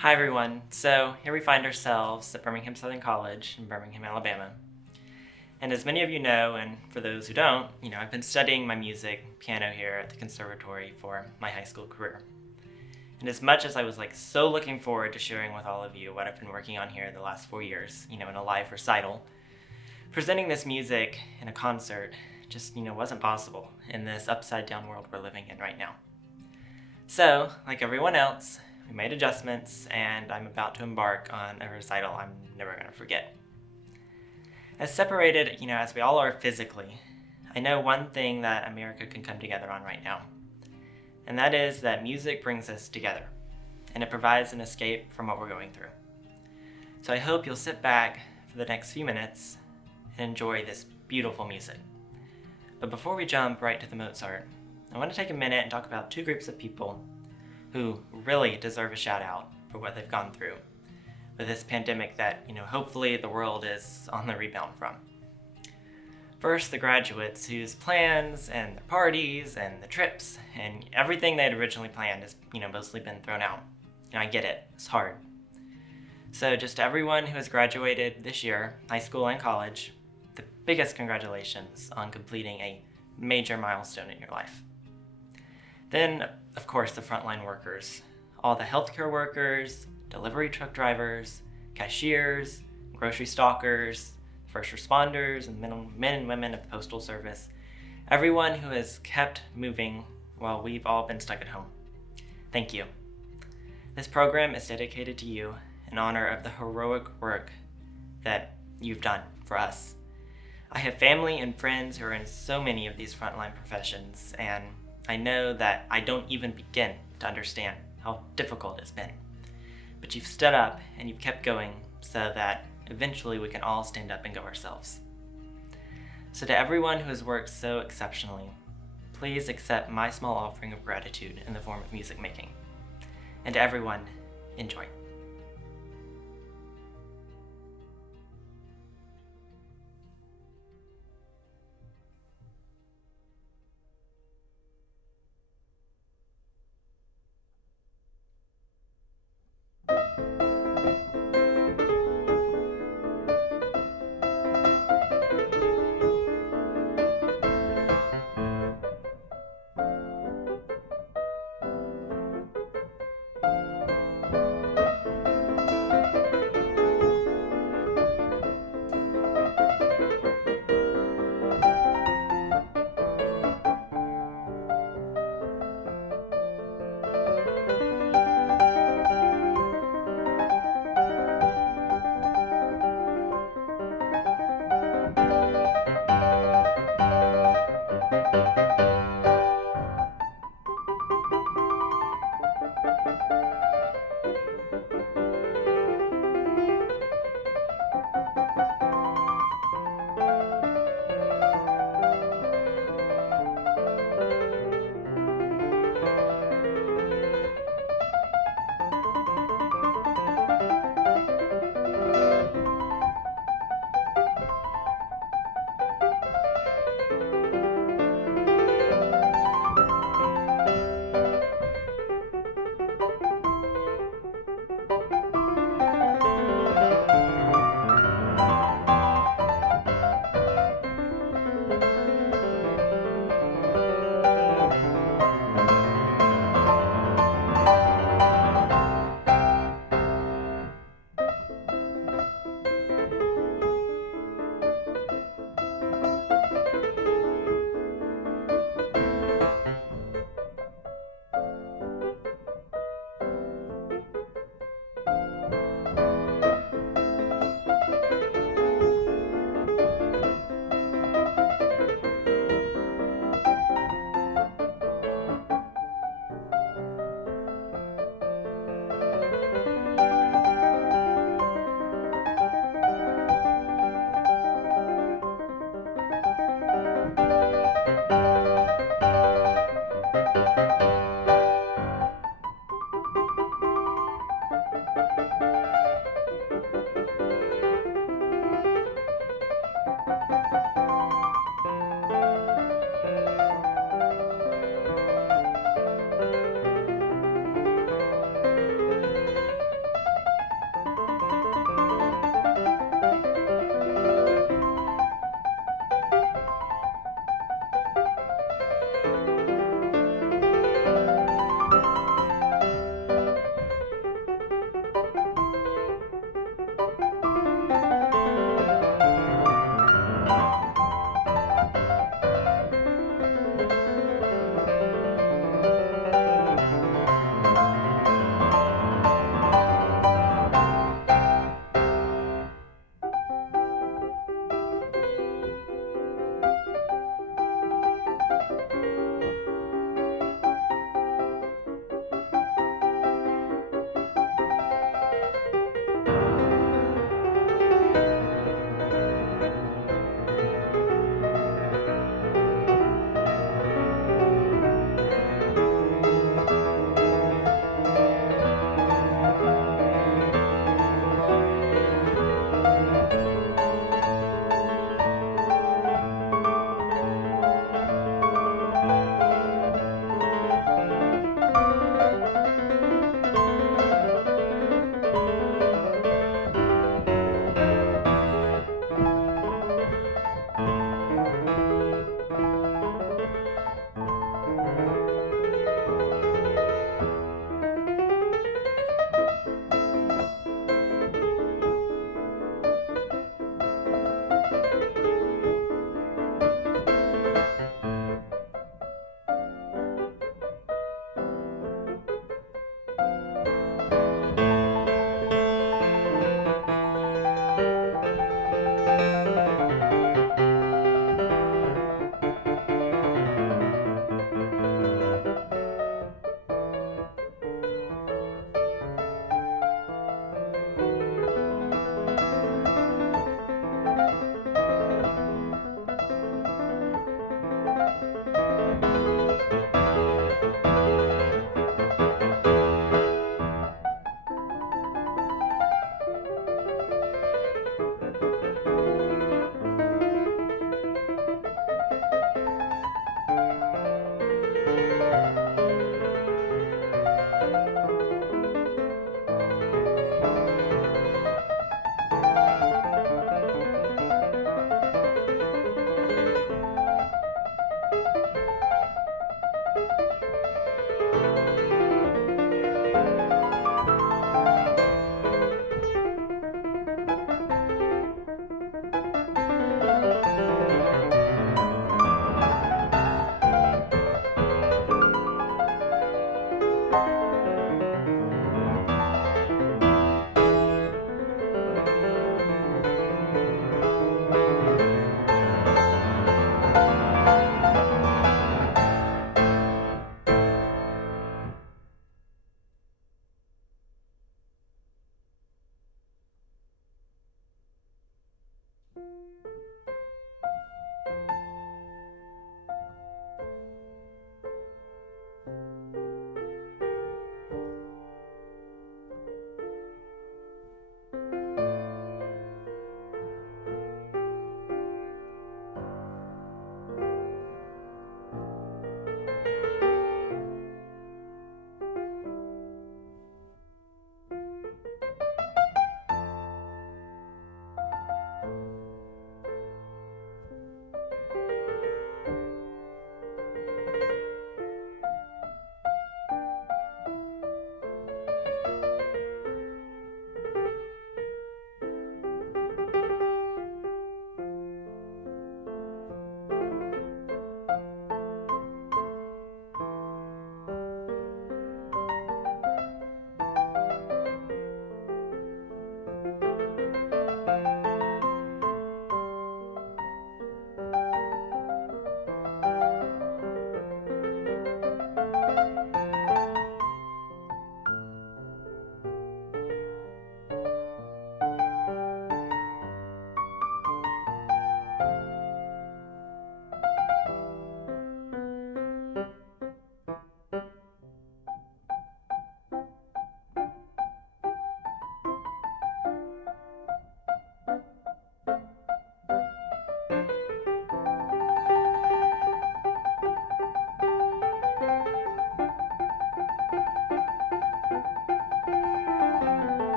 Hi everyone. So here we find ourselves at Birmingham Southern College in Birmingham, Alabama. And as many of you know, and for those who don't, I've been studying my music, piano here at the conservatory for my high school career. And as much as I was so looking forward to sharing with all of you what I've been working on here the last 4 years, in a live recital, presenting this music in a concert just, wasn't possible in this upside down world we're living in right now. So, like everyone else, we made adjustments, and I'm about to embark on a recital I'm never going to forget. As separated, as we all are physically, I know one thing that America can come together on right now, and that is that music brings us together, and it provides an escape from what we're going through. So I hope you'll sit back for the next few minutes and enjoy this beautiful music. But before we jump right to the Mozart, I want to take a minute and talk about two groups of people who really deserve a shout out for what they've gone through with this pandemic that, hopefully the world is on the rebound from. First, the graduates whose plans and their parties and the trips and everything they had originally planned has, mostly been thrown out. And I get it, it's hard. So just to everyone who has graduated this year, high school and college, the biggest congratulations on completing a major milestone in your life. Then, of course, the frontline workers, all the healthcare workers, delivery truck drivers, cashiers, grocery stalkers, first responders, and men and women of the Postal Service, everyone who has kept moving while we've all been stuck at home. Thank you. This program is dedicated to you in honor of the heroic work that you've done for us. I have family and friends who are in so many of these frontline professions, and I know that I don't even begin to understand how difficult it's been. But you've stood up and you've kept going so that eventually we can all stand up and go ourselves. So to everyone who has worked so exceptionally, please accept my small offering of gratitude in the form of music making. And to everyone, enjoy.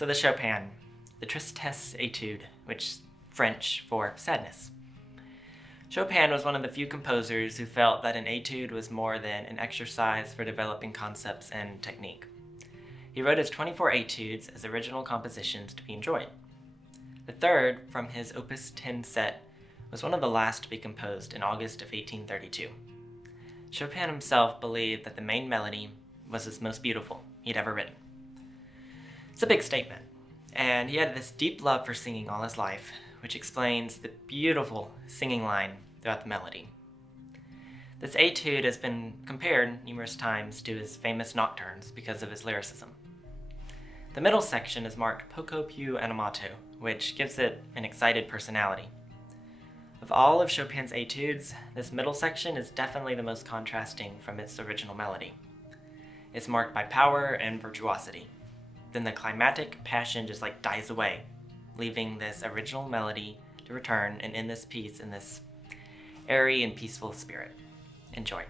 So the Chopin, the Tristesse Etude, which is French for sadness. Chopin was one of the few composers who felt that an etude was more than an exercise for developing concepts and technique. He wrote his 24 etudes as original compositions to be enjoyed. The third, from his Opus 10 set, was one of the last to be composed in August of 1832. Chopin himself believed that the main melody was his most beautiful he'd ever written. It's a big statement, and he had this deep love for singing all his life, which explains the beautiful singing line throughout the melody. This etude has been compared numerous times to his famous Nocturnes because of his lyricism. The middle section is marked poco più animato, which gives it an excited personality. Of all of Chopin's etudes, this middle section is definitely the most contrasting from its original melody. It's marked by power and virtuosity. Then the climatic passion just dies away, leaving this original melody to return and end this piece in this airy and peaceful spirit. Enjoy.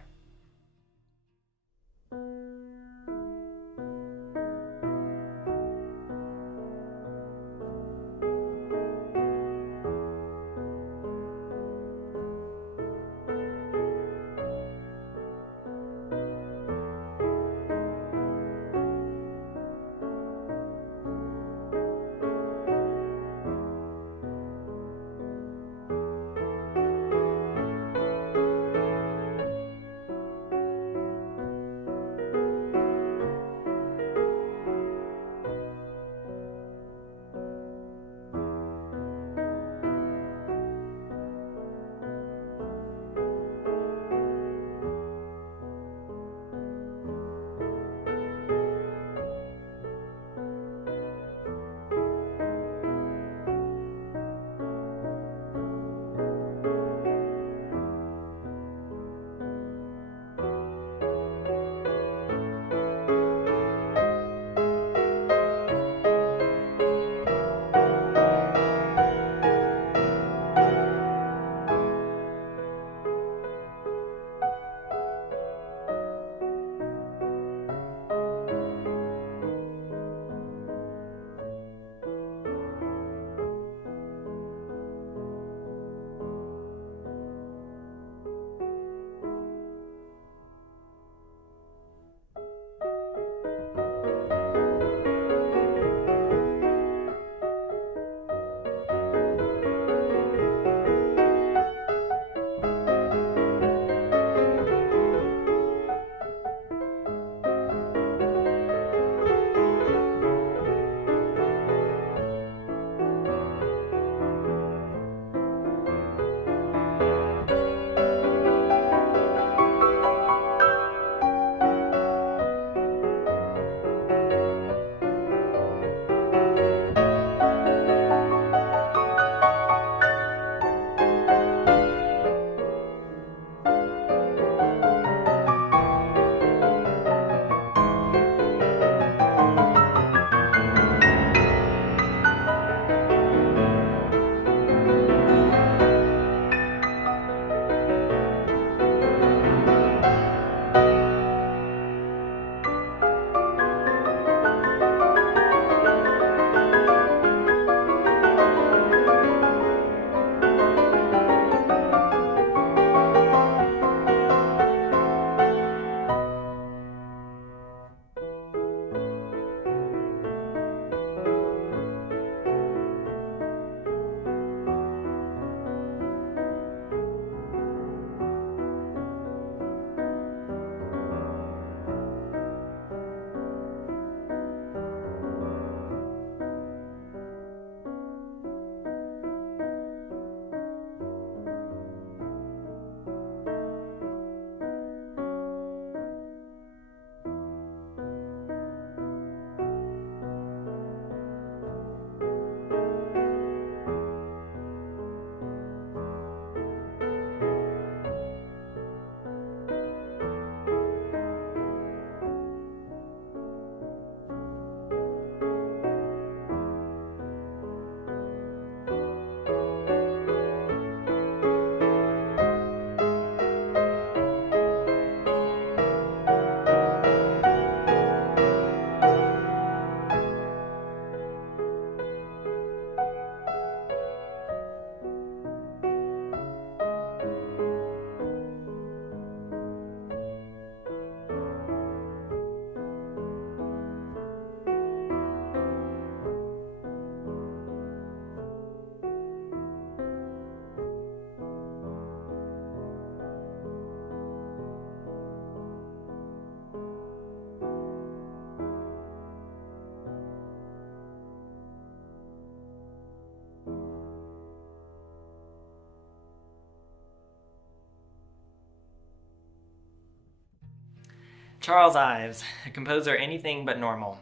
Charles Ives, a composer anything but normal.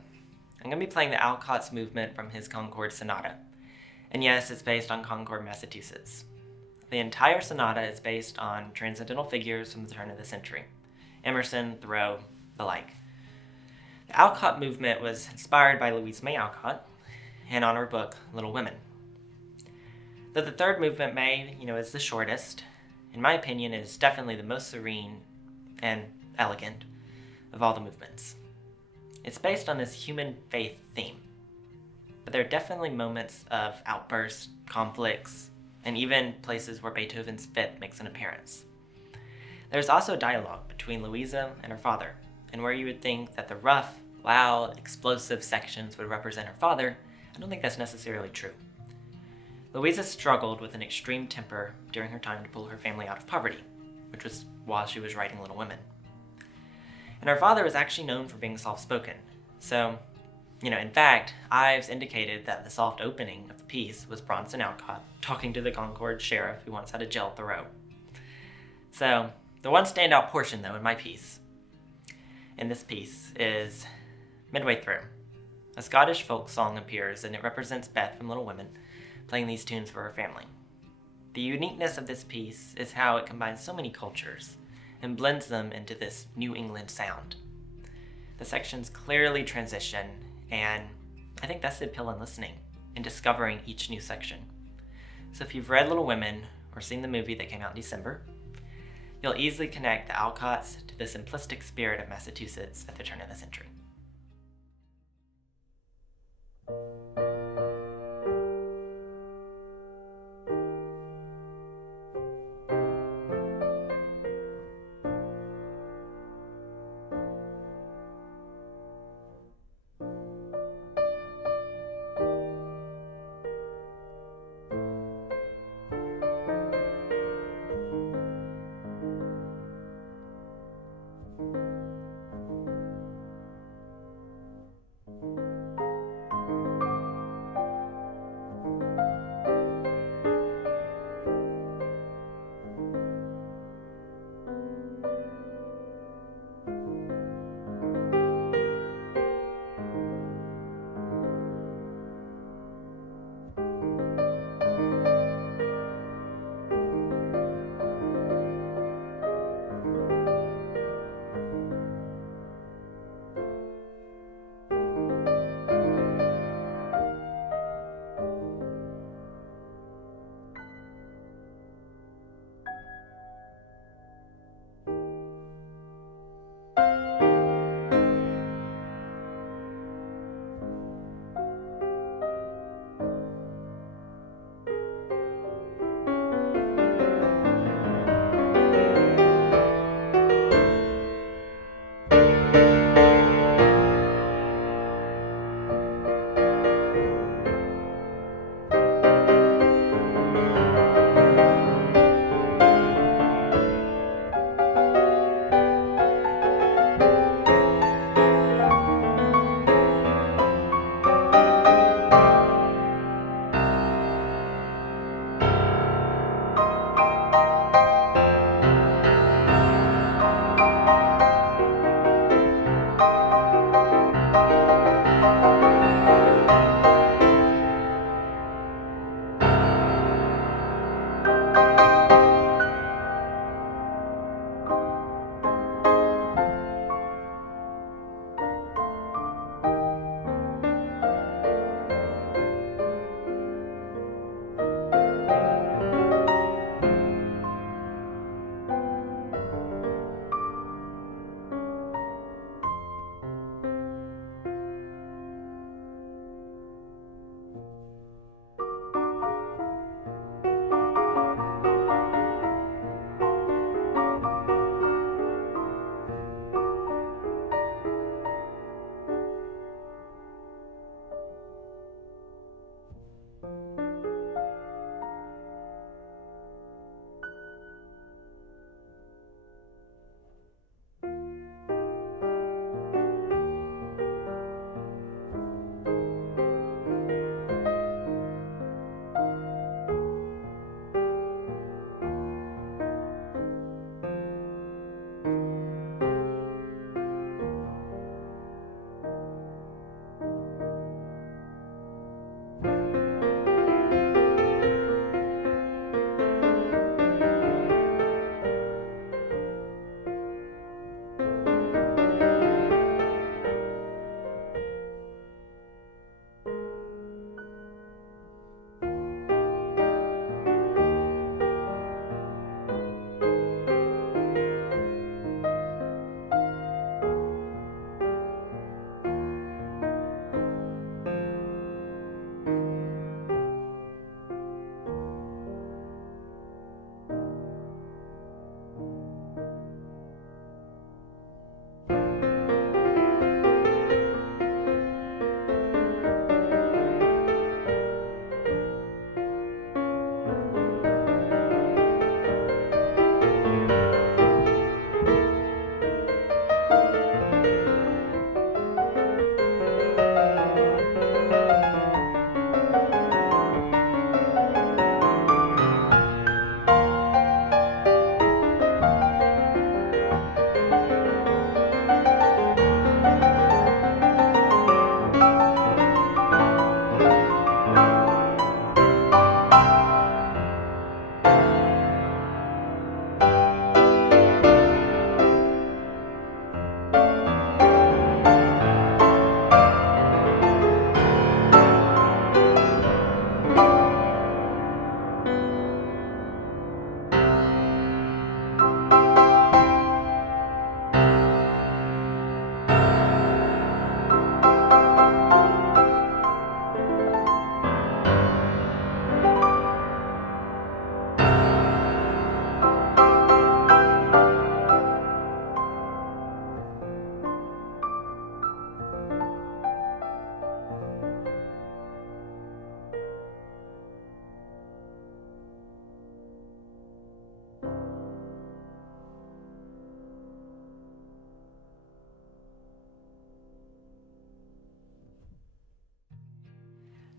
I'm going to be playing the Alcotts movement from his Concord Sonata. And yes, it's based on Concord, Massachusetts. The entire sonata is based on transcendental figures from the turn of the century. Emerson, Thoreau, the like. The Alcott movement was inspired by Louisa May Alcott and on her book, Little Women. Though the third movement is the shortest, in my opinion, it is definitely the most serene and elegant of all the movements. It's based on this human faith theme, but there are definitely moments of outbursts, conflicts, and even places where Beethoven's Fifth makes an appearance. There's also dialogue between Louisa and her father, and where you would think that the rough, loud, explosive sections would represent her father, I don't think that's necessarily true. Louisa struggled with an extreme temper during her time to pull her family out of poverty, which was while she was writing Little Women. And her father was actually known for being soft-spoken, so, in fact, Ives indicated that the soft opening of the piece was Bronson Alcott talking to the Concord sheriff who once had a jail Thoreau. So, the one standout portion, though, in this piece is midway through. A Scottish folk song appears, and it represents Beth from Little Women playing these tunes for her family. The uniqueness of this piece is how it combines so many cultures and blends them into this New England sound. The sections clearly transition, and I think that's the appeal in listening and discovering each new section. So if you've read Little Women or seen the movie that came out in December, you'll easily connect the Alcotts to the simplistic spirit of Massachusetts at the turn of the century.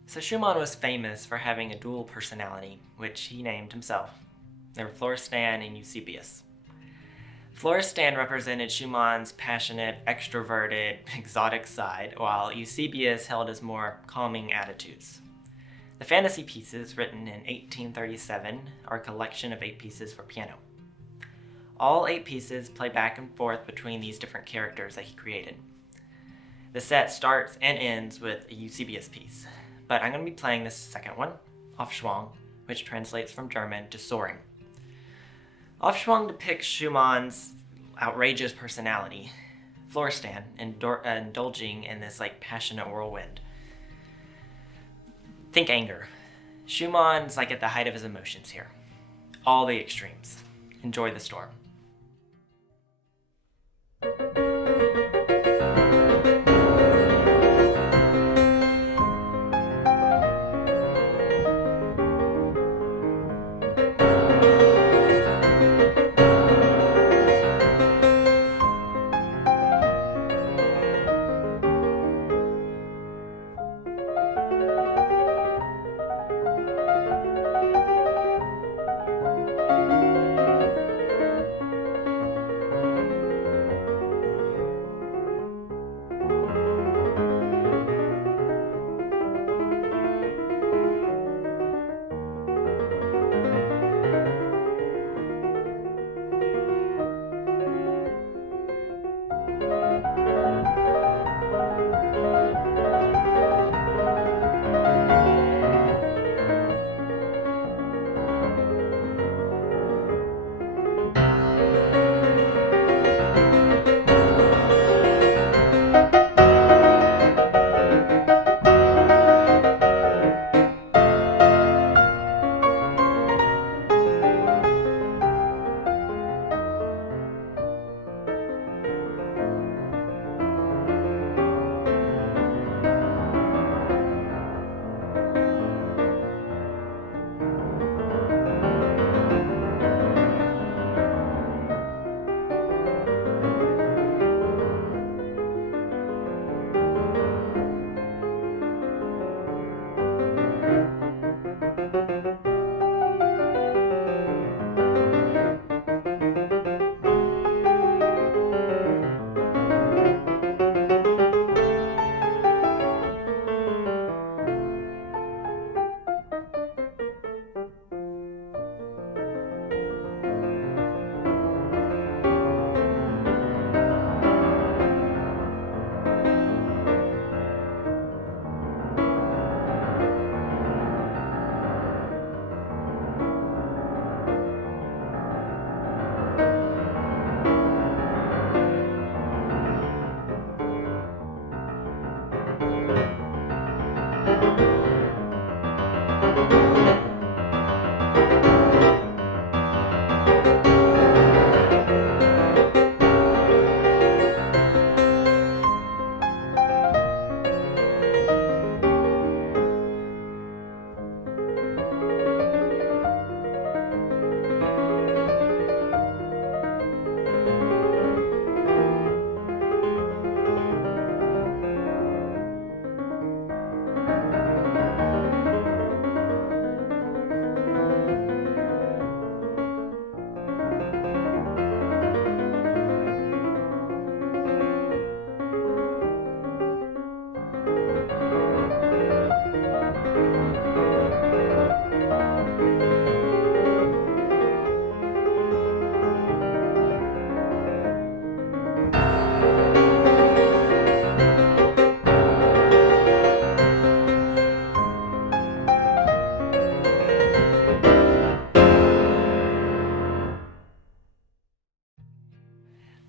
So Schumann was famous for having a dual personality, which he named himself. They were Florestan and Eusebius. Florestan represented Schumann's passionate, extroverted, exotic side, while Eusebius held his more calming attitudes. The fantasy pieces, written in 1837, are a collection of 8 pieces for piano. All 8 pieces play back and forth between these different characters that he created. The set starts and ends with a Eusebius piece, but I'm going to be playing this second one, Aufschwung, which translates from German to soaring. Aufschwung depicts Schumann's outrageous personality, Florestan indulging in this passionate whirlwind. Think anger. Schumann's at the height of his emotions here. All the extremes. Enjoy the storm.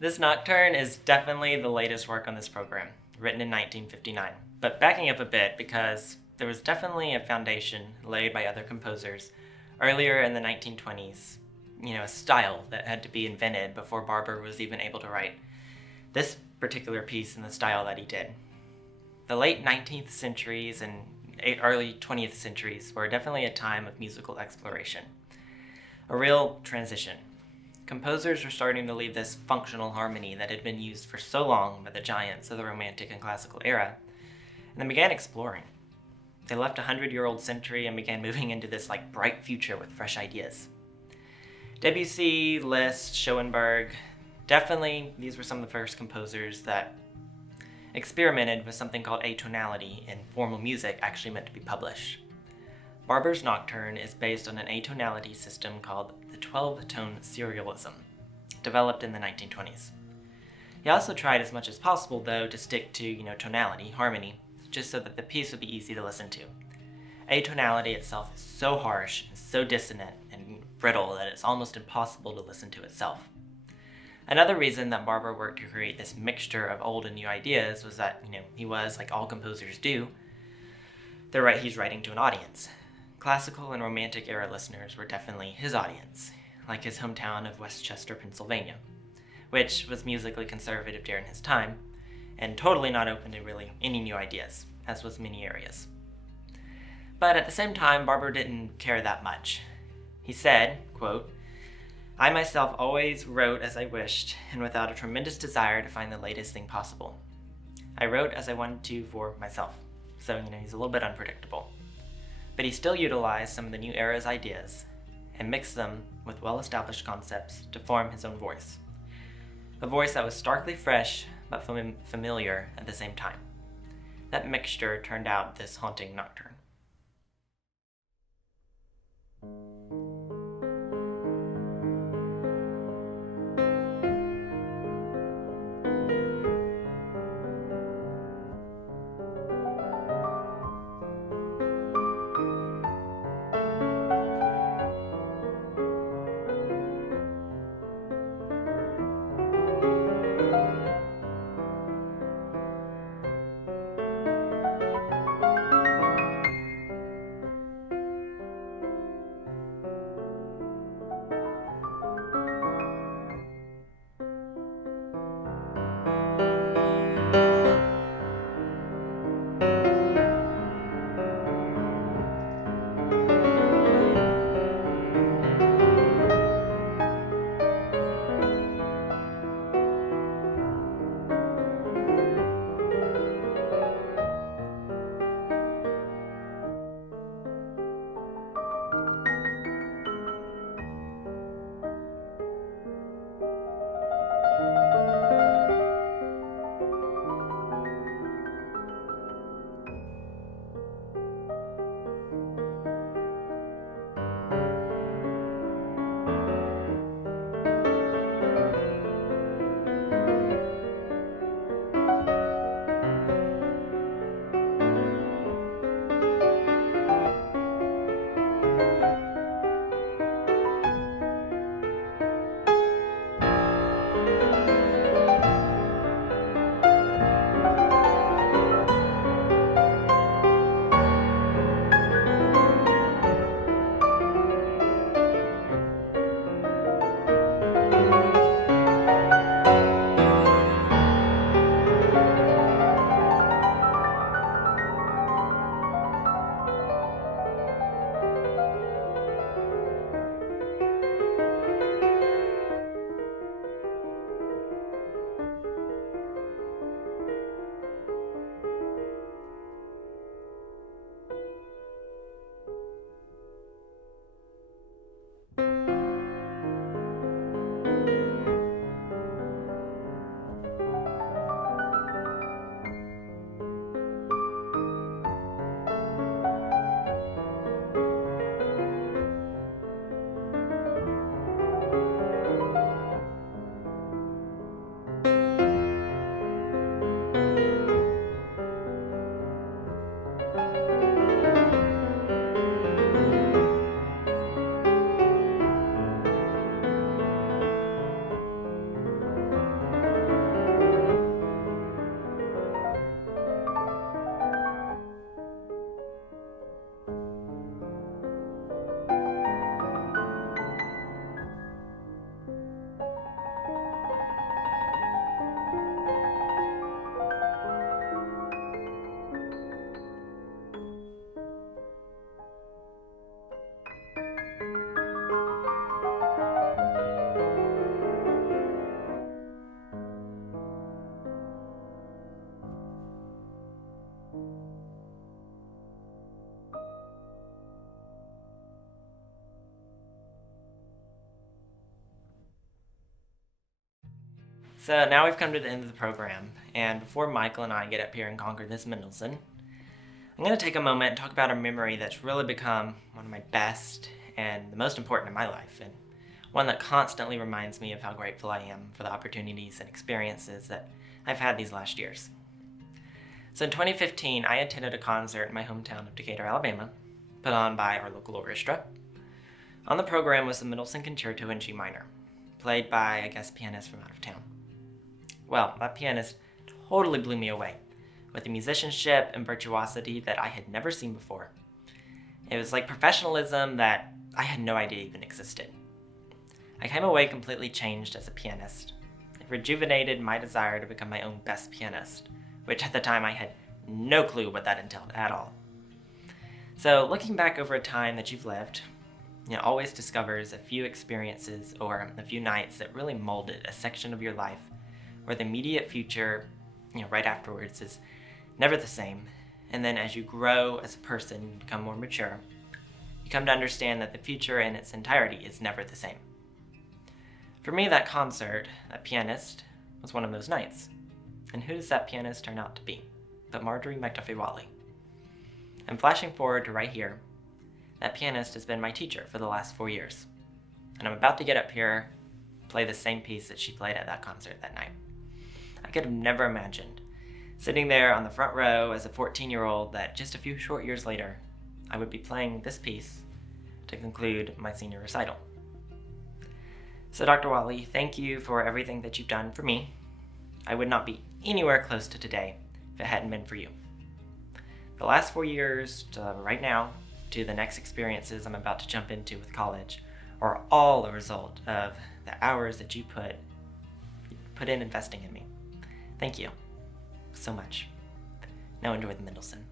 This Nocturne is definitely the latest work on this program, written in 1959. But backing up a bit, because there was definitely a foundation laid by other composers earlier in the 1920s, a style that had to be invented before Barber was even able to write this particular piece in the style that he did. The late 19th centuries and early 20th centuries were definitely a time of musical exploration, a real transition. Composers were starting to leave this functional harmony that had been used for so long by the giants of the Romantic and Classical era, and then began exploring. They left a 100-year-old century and began moving into this bright future with fresh ideas. Debussy, Liszt, Schoenberg, definitely these were some of the first composers that experimented with something called atonality in formal music actually meant to be published. Barber's Nocturne is based on an atonality system called the 12-tone serialism, developed in the 1920s. He also tried as much as possible, though, to stick to, tonality, harmony, just so that the piece would be easy to listen to. Atonality itself is so harsh and so dissonant and brittle that it's almost impossible to listen to itself. Another reason that Barber worked to create this mixture of old and new ideas was that, he was, like all composers do, he's writing to an audience. Classical and Romantic era listeners were definitely his audience, like his hometown of Westchester, Pennsylvania, which was musically conservative during his time, and totally not open to really any new ideas, as was many areas. But at the same time, Barber didn't care that much. He said, quote, "I myself always wrote as I wished, and without a tremendous desire to find the latest thing possible. I wrote as I wanted to for myself." So, he's a little bit unpredictable. But he still utilized some of the new era's ideas and mixed them with well-established concepts to form his own voice. A voice that was starkly fresh, but familiar at the same time. That mixture turned out this haunting nocturne. So now we've come to the end of the program, and before Michael and I get up here and conquer this Mendelssohn, I'm going to take a moment and talk about a memory that's really become one of my best and the most important in my life, and one that constantly reminds me of how grateful I am for the opportunities and experiences that I've had these last years. So in 2015, I attended a concert in my hometown of Decatur, Alabama, put on by our local orchestra. On the program was the Mendelssohn Concerto in G minor, played by a guest pianist from out of town. Well, that pianist totally blew me away, with a musicianship and virtuosity that I had never seen before. It was like professionalism that I had no idea even existed. I came away completely changed as a pianist. It rejuvenated my desire to become my own best pianist, which at the time I had no clue what that entailed at all. So looking back over a time that you've lived, always discovers a few experiences or a few nights that really molded a section of your life where the immediate future, right afterwards is never the same. And then as you grow as a person, you become more mature, you come to understand that the future in its entirety is never the same. For me, that concert, that pianist, was one of those nights. And who does that pianist turn out to be but Marjorie McDuffie-Wally? I'm flashing forward to right here. That pianist has been my teacher for the last 4 years. And I'm about to get up here, play the same piece that she played at that concert that night. I could have never imagined sitting there on the front row as a 14-year-old that just a few short years later, I would be playing this piece to conclude my senior recital. So Dr. Wally, thank you for everything that you've done for me. I would not be anywhere close to today if it hadn't been for you. The last 4 years to right now to the next experiences I'm about to jump into with college are all a result of the hours that you put in investing in me. Thank you so much. Now enjoy the Mendelssohn.